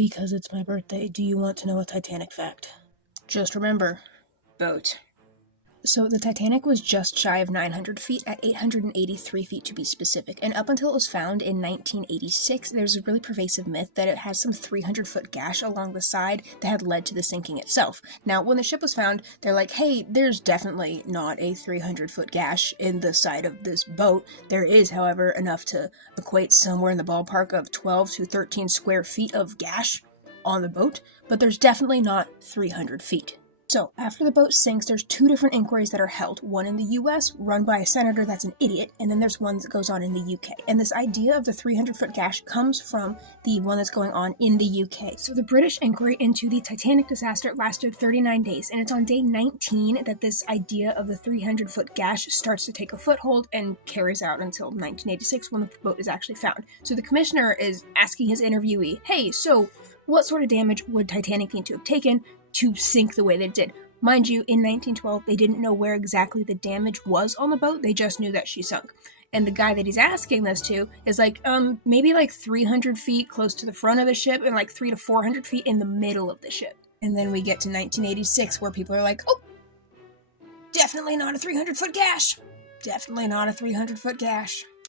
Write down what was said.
Because it's my birthday, do you want to know a Titanic fact? Just remember, boat. So the Titanic was just shy of 900 feet, at 883 feet to be specific, and up until it was found in 1986, there's a really pervasive myth that it had some 300-foot gash along the side that had led to the sinking itself. Now, when the ship was found, they're like, hey, there's definitely not a 300-foot gash in the side of this boat. There is, however, enough to equate somewhere in the ballpark of 12 to 13 square feet of gash on the boat, but there's definitely not 300 feet. So, after the boat sinks, there's two different inquiries that are held. One in the US, run by a senator that's an idiot, and then there's one that goes on in the UK. And this idea of the 300-foot gash comes from the one that's going on in the UK. So the British inquiry into the Titanic disaster lasted 39 days, and it's on day 19 that this idea of the 300-foot gash starts to take a foothold and carries out until 1986 when the boat is actually found. So the commissioner is asking his interviewee, hey, so what sort of damage would Titanic need to have taken to sink the way they did? Mind you, in 1912, they didn't know where exactly the damage was on the boat, they just knew that she sunk. And the guy that he's asking this to is like, maybe like 300 feet close to the front of the ship and like 300 to 400 feet in the middle of the ship. And then we get to 1986 where people are like, oh, definitely not a 300-foot gash. Definitely not a 300-foot gash.